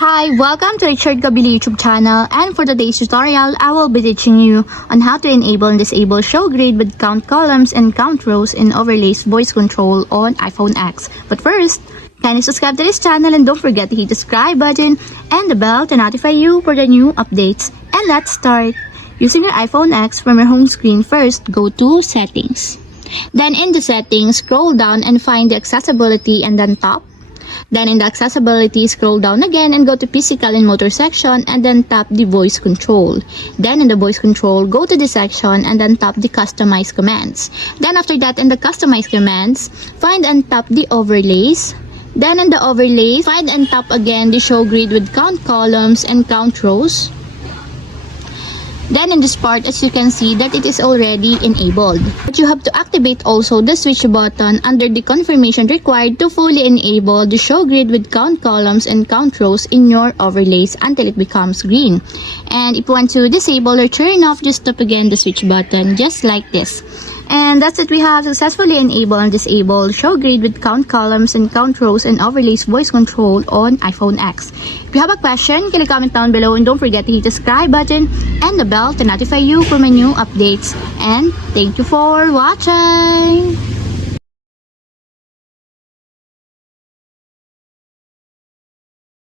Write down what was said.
Hi, welcome to Richard Gabili YouTube channel, and for today's tutorial, I will be teaching you on how to enable and disable show grid with count columns and count rows in overlays voice control on iPhone X. But first, kindly subscribe to this channel and don't forget to hit the subscribe button and the bell to notify you for the new updates. And let's start. Using your iPhone X, from your home screen, first go to Settings. Then in the Settings, scroll down and find the Accessibility and then Top. Then in the Accessibility, scroll down again and go to Physical and Motor section and then tap the Voice Control. Then in the Voice Control, go to the section and then tap the Customize Commands. Then after that, in the Customize Commands, find and tap the Overlays. Then in the Overlays, find and tap again the Show Grid with Count Columns and Count Rows. Then in this part, as you can see that it is already enabled. But you have to activate also the switch button under the confirmation required to fully enable the show grid with count columns and count rows in your overlays until it becomes green. And if you want to disable or turn off, just tap again the switch button just like this. And that's it, we have successfully enabled and disabled show grid with count columns and count rows and overlays voice control on iPhone X. If you have a question, can you comment down below and don't forget to hit the subscribe button and the bell to notify you for my new updates. And thank you for watching!